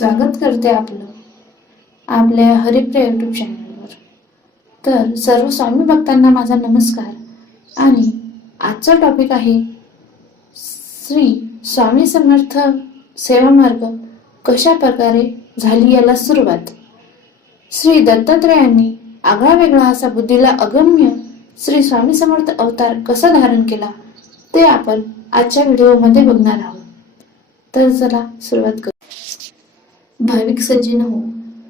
स्वागत करते आपलं आपल्या हरिप्रिय यूट्यूब चॅनलवर तर सर्व स्वामी भक्तांना माझा नमस्कार. आणि आजचा टॉपिक आहे श्री स्वामी समर्थ सेवा मार्ग कशा प्रकारे झाली याला सुरुवात? श्री दत्तात्रयांनी आगळा वेगळा असा बुद्धीला अगम्य श्री स्वामी समर्थ अवतार कसा धारण केला ते आपण आजच्या व्हिडिओमध्ये बघणार आहोत. तर चला सुरुवात करू भाविक सज्जन हो.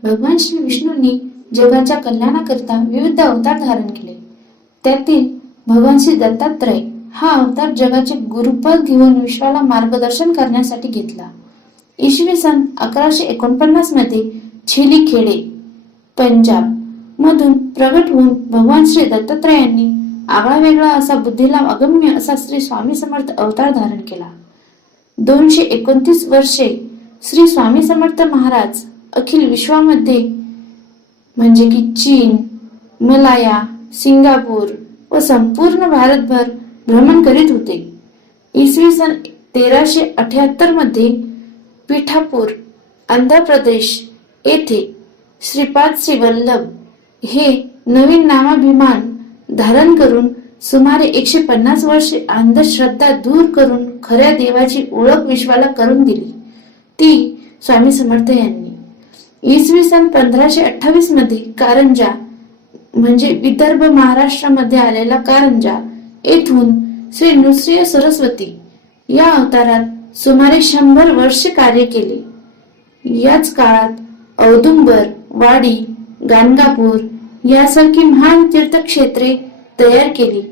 भगवान श्री विष्णूंनी जगाच्या कल्याणाकरिता विविध अवतार धारण केले. त्यातील भगवान श्री दत्तात्रय हा अवतार जगाचे गुरुपद घेऊन विश्वाला मार्गदर्शन करण्यासाठी घेतला. इसवी सन अकराशे एकोणपन्नासमध्ये छिली खेडे पंजाब मधून प्रगट होऊन भगवान श्री दत्तात्रयांनी आगळा वेगळा असा बुद्धीला अगम्य असा श्री स्वामी समर्थ अवतार धारण केला. दोनशे एकोणतीस वर्षे श्री स्वामी समर्थ महाराज अखिल विश्वामध्ये म्हणजे की चीन मलाया सिंगापूर व संपूर्ण भारतभर भ्रमण करीत होते. इसवी सन तेराशे अठ्याहत्तरमध्ये पिठापूर आंध्र प्रदेश येथे श्रीपाद श्रीवल्लभ हे नवीन नामाभिमान धारण करून सुमारे एकशे पन्नास वर्षे अंधश्रद्धा दूर करून खऱ्या देवाची ओळख विश्वाला करून दिली. ती स्वामी समर्थ यांनी. इसवी सन पंधराशे अठ्ठावीसमध्ये कारंजा म्हणजे विदर्भ महाराष्ट्रामध्ये आलेला कारंजा येथून श्री नृसिंह सरस्वती या अवतारात सुमारे शंभर वर्षे कार्य केले. याच काळात औदुंबर वाडी गाणगापूर यासारखी महान तीर्थक्षेत्रे तयार केली.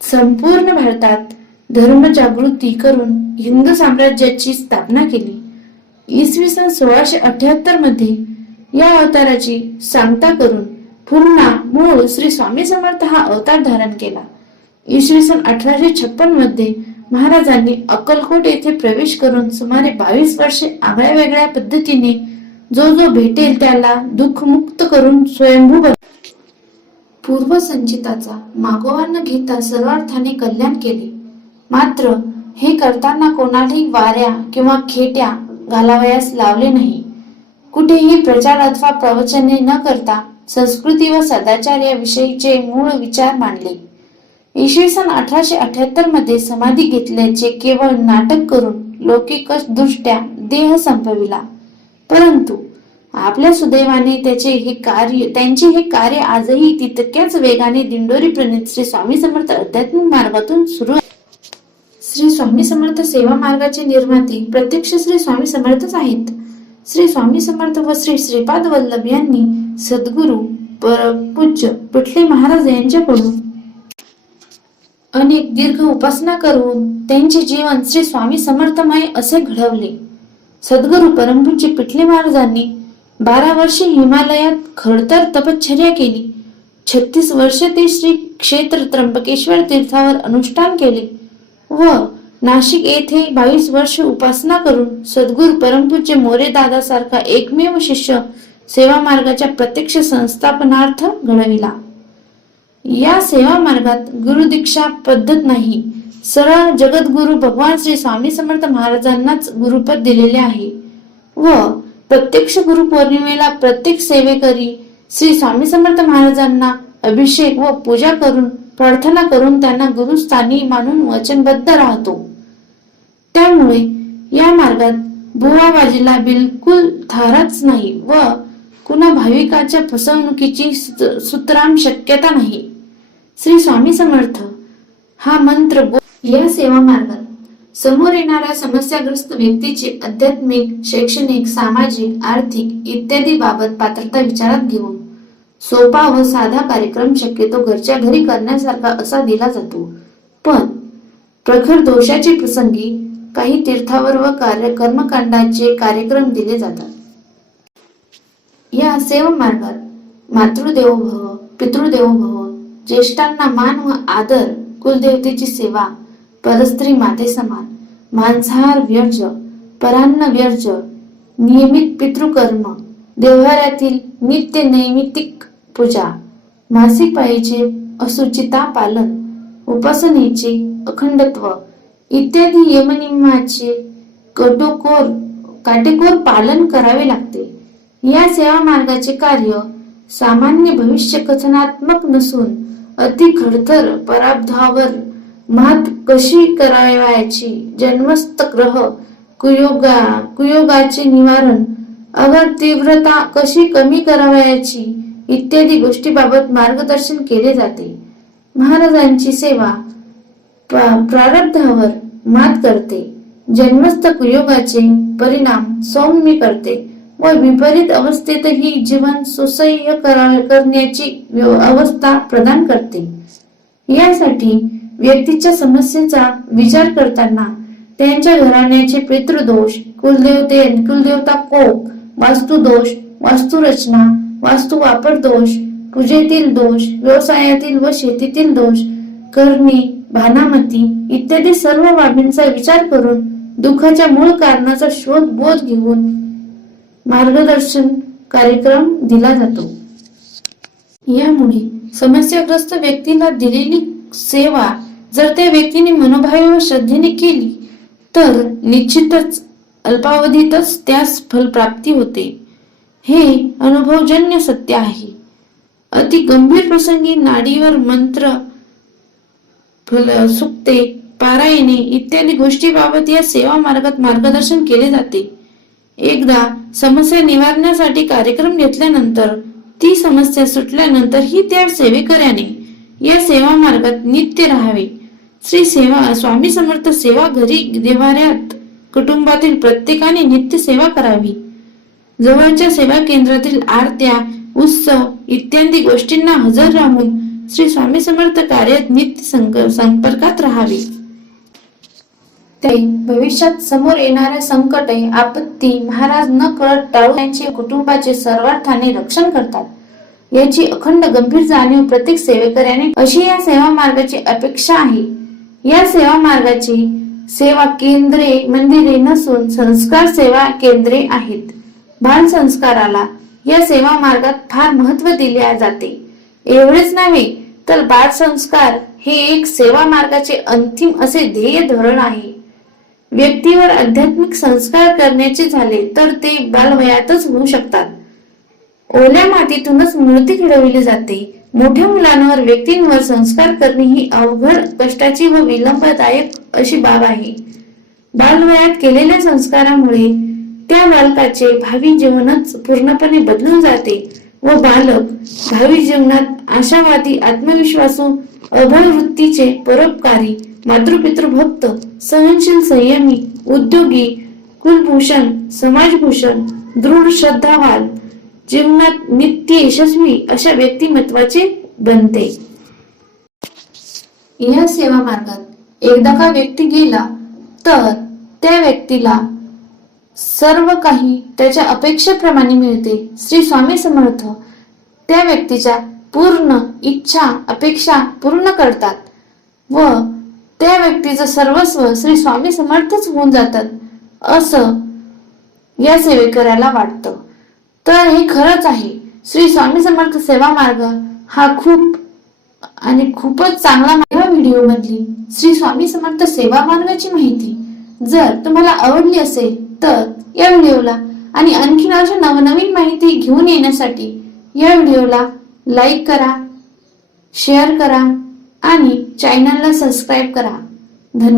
संपूर्ण भारतात धर्मजागृती करून हिंदू साम्राज्याची स्थापना केली. इसवी सन सोळाशे अठ्याहत्तरमध्ये या अवताराची सांगता करून पूर्णा मूळ श्री स्वामी समर्थ हा अवतार धारण केला. इसवी सन अठराशे छप्पनमध्ये महाराजांनी अक्कलकोट येथे प्रवेश करून सुमारे बावीस वर्षे आगळ्या वेगळ्या पद्धतीने जो जो भेटेल त्याला दुःखमुक्त करून स्वयंभू बन- पूर्वसंचिताचा मागोवा न घेता सर्वार्थाने कल्याण केले. मात्र हे करताना कोणालाही वाऱ्या किंवा खेट्या घालावयास लावले नाही कुठेही प्रचार अथवा प्रवचने न करता संस्कृती व सदाचार या विषयीचे मूळ विचार मांडले इसवी सन अठराशे अठ्याहत्तरमध्ये समाधी घेतल्याचे केवळ नाटक करून लौकिक दृष्ट्या देह संपविला परंतु आपल्या सुदैवाने त्याचे हे कार्य त्यांचे हे कार्य आजही तितक्याच वेगाने दिंडोरी प्रणित श्री स्वामी समर्थ आध्यात्मिक मार्गातून सुरू आहे. श्री स्वामी समर्थ सेवा मार्गाचे निर्माते प्रत्यक्ष श्री स्वामी समर्थच आहेत. श्री स्वामी समर्थ व श्री श्रीपाद वल्लभ यांनी सद्गुरु पूज्य पिठले महाराज यांच्याकडून अनेक दीर्घ उपासना करून त्यांचे जीवन श्री स्वामी समर्थमय असे घडवले. सद्गुरु परमपूज्य पिठले महाराजांनी बारा वर्षे हिमालयात खडतर तपश्चर्या केली. छत्तीस वर्षे ते श्री क्षेत्र त्र्यंबकेश्वर तीर्थावर अनुष्ठान केले. व नाशिक येथे बावीस वर्ष उपासना करून सद्गुरु परमपूज्य मोरे दादा सारखा एकमेव शिष्य सेवा मार्गाच्या प्रत्यक्ष संस्थापनार्थ घडविला. या सेवा मार्गात गुरुदीक्षा पद्धत नाही सरळ जगद्गुरु भगवान श्री स्वामी समर्थ महाराजांनाच गुरुपद दिलेले आहे व प्रत्यक्ष गुरु पौर्णिमेला प्रत्येक सेवेकरी श्री स्वामी समर्थ महाराजांना अभिषेक व पूजा करून प्रार्थना करून त्यांना गुरुस्थानी मानून वचनबद्ध राहतो. त्यामुळे या मार्गात भुवाबाजीला बिलकुल थाराच नाही व कुणा भाविकाच्या फसवणुकीची सूत- सुतराम शक्यता नाही. श्री स्वामी समर्थ हा मंत्र या सेवा मार्गात समोर येणाऱ्या समस्याग्रस्त व्यक्तीची आध्यात्मिक शैक्षणिक सामाजिक आर्थिक इत्यादी बाबत पात्रता विचारात घेऊन सोपा व साधा कार्यक्रम शक्यतो घरच्या घरी करण्यासारखा असा दिला जातो. पण प्रखर दोषाचे प्रसंगी काही तीर्थावर व कार्य कर्मकांडाचे कार्यक्रम दिले जातात. या सेवा मार्गात मातृदेवो भव पितृदेवो भव ज्येष्ठांना मान व आदर कुलदेवतेची सेवा परस्त्री माते समान मांसाहार व्यर्ज परान्न व्यर्ज नियमित पितृकर्म देव्हाऱ्यातील नित्य नैमित्तिक पूजा. मासिक पाळीचे असुचिता पालन उपासनेचे अखंडत्व इत्यादी यमनियमाचे कटोकोर काटेकोर पालन करावे लागते. या सेवा मार्गाचे कार्य सामान्य भविष्य कथनात्मक नसून अति खडतर पराब्धावर मात कशी करावयाची जन्मस्त ग्रह कुयोगा कुयोगाचे निवारण अगर तीव्रता कशी कमी करावयाची इत्यादी गोष्टीबाबत मार्गदर्शन केले जाते. महाराजांची सेवा प्रा- प्रारब्धावर मात करते. जन्मस्थ कुयोगाचे परिणाम सौम्य करते व विपरीत अवस्थेतही जीवन सुसह्य करण्याची अवस्था प्रदान करते. यासाठी व्यक्तीच्या समस्येचा विचार करताना त्यांच्या घराण्याचे पितृदोष कुलदेवते कुलदेवता कोप वास्तुदोष वास्तुरचना वास्तु वापर दोष पूजेतील दोष व्यवसायातील व शेतीतील दोष करणे भानामती इत्यादी सर्व बाबींचा विचार करून दुःखाच्या मूळ कारणाचा शोध बोध घेऊन मार्गदर्शन कार्यक्रम दिला जातो. यामुळे समस्याग्रस्त व्यक्तीला दिलेली सेवा जर त्या व्यक्तीने मनोभावे व श्रद्धेने केली तर निश्चितच अल्पावधीतच त्यास फलप्राप्ती होते. हे अनुभवजन्य सत्य आहे. अति गंभीर प्रसंगी नाडीवर मंत्र फल सुक्ते पारायणे इत्यादी गोष्टीबाबत या सेवा मार्गात मार्गदर्शन केले जाते. एकदा समस्या निवारण्यासाठी कार्यक्रम घेतल्यानंतर ती समस्या सुटल्यानंतरही त्या सेवेकऱ्याने या सेवा मार्गात नित्य राहावे. श्री सेवा स्वामी समर्थ सेवा घरी देवाऱ्यात कुटुंबातील प्रत्येकाने नित्य सेवा करावी. जवळच्या सेवा केंद्रातील आरत्या उत्सव इत्यादी गोष्टींना हजर राहून श्री स्वामी समर्थ कार्यात नित्य संपर्कात राहावे. ते भविष्यात समोर येणाऱ्या संकटे आपत्ती महाराज न कळत टाळू त्यांचे कुटुंबाचे सर्वार्थाने रक्षण करतात. याची अखंड गंभीर जाणीव प्रत्येक सेवेकऱ्याने अशी या सेवा मार्गाची अपेक्षा आहे. या सेवा मार्गाची सेवा केंद्रे मंदिरे नसून संस्कार सेवा केंद्रे आहेत. बाल संस्काराला या सेवा मार्गात फार महत्त्व दिले जाते. एवढेच नव्हे तर बाल संस्कार हे एक सेवा मार्गाचे अंतिम असे ध्येय धोरण आहे. व्यक्तीवर आध्यात्मिक संस्कार करण्याचे झाले तर ते बालवयातच होऊ शकतात. ओल्या मातीतूनच मूर्ती घडविली जाते. मोठ्या मुलांवर व्यक्तींवर संस्कार करणे ही अवघड कष्टाची व विलंबदायक अशी बाब आहे. बालवयात केलेल्या संस्कारामुळे त्या बालकाचे भावी जीवनच पूर्णपणे बदलून जाते व बालक भावी जीवनात आशावादी आत्मविश्वासू अभय वृत्तीचे परोपकारी मातृपितृ भक्त सहनशील संयमी उद्योगी कुलभूषण समाजभूषण दृढ श्रद्धावान जीवनात नित्य यशस्वी अशा व्यक्तिमत्वाचे बनते. या सेवा मार्गात एकदा का व्यक्ती गेला तर त्या व्यक्तीला सर्व काही त्याच्या अपेक्षेप्रमाणे मिळते. श्री स्वामी समर्थ त्या व्यक्तीच्या पूर्ण इच्छा अपेक्षा पूर्ण करतात व त्या व्यक्तीचं सर्वस्व श्री स्वामी समर्थच होऊन जातात असं या सेवेकऱ्याला वाटतं. तर हे खरंच आहे. श्री स्वामी समर्थ सेवा मार्ग हा खूप आणि खूपच चांगला मा- व्हिडिओ मधली श्री स्वामी समर्थ सेवा मार्गाची माहिती जर तुम्हाला आवडली असेल तर या व्हिडिओला आणि आणखीन अशा नवनवीन माहिती घेऊन येण्यासाठी या व्हिडिओला लाईक करा शेअर करा आणि चॅनलला सबस्क्राईब करा. धन्यवाद.